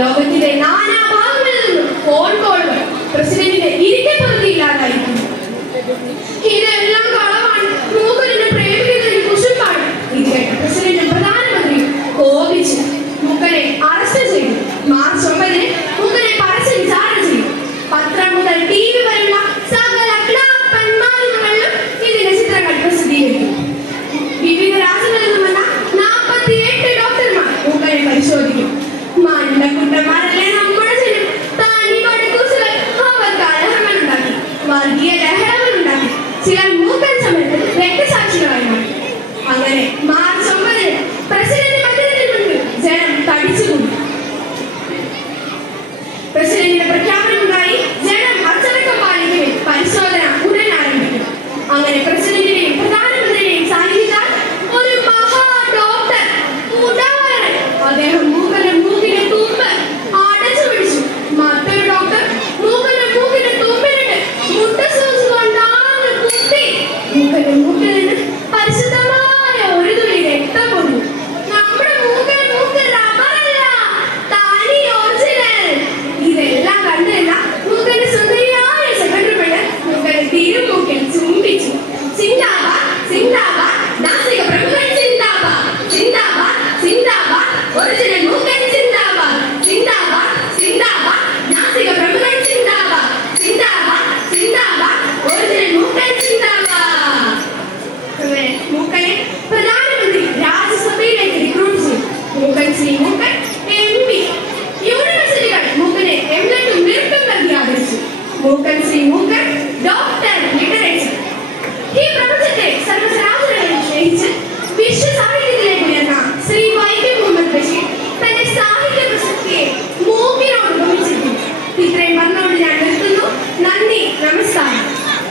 ലോകത്തിന്റെ നാനാഭാഗങ്ങളിൽ നിന്നും ഫോൺ കോളുകൾ പ്രസിഡന്റിന്റെ ഇരിക്കപ്പുറത്ത് ഇല്ലാതായിരിക്കുന്നു ഇതെല്ലാം കളവാണ് മൂക്കറിന്റെ പ്രേമിക്കുന്നതിന് കുശുപ്പാണ് ഇത് കേട്ട പ്രസിഡന്റും പ്രധാനമന്ത്രിയും കോപിച്ച് മുക്കനെ അറസ്റ്റ് ചെയ്തു. മാർച്ച് ഒമ്പതിന് മുക്കനെ പരസ്യ വിചാരണ ചെയ്തു പത്രം മുതൽ ടി വി വരെയുള്ള സകല ക്ലബ് ഇതിന്റെ ചിത്രങ്ങൾ പ്രസിദ്ധീകരിക്കും. വിവിധ രാജ്യങ്ങളിൽ നിന്നും വന്ന നാൽപ്പത്തി ഡോക്ടർമാർ മുക്കനെ പരിശോധിക്കും. మా అన్నకుంట మరలేనమ్మడు ஒரிஜினல்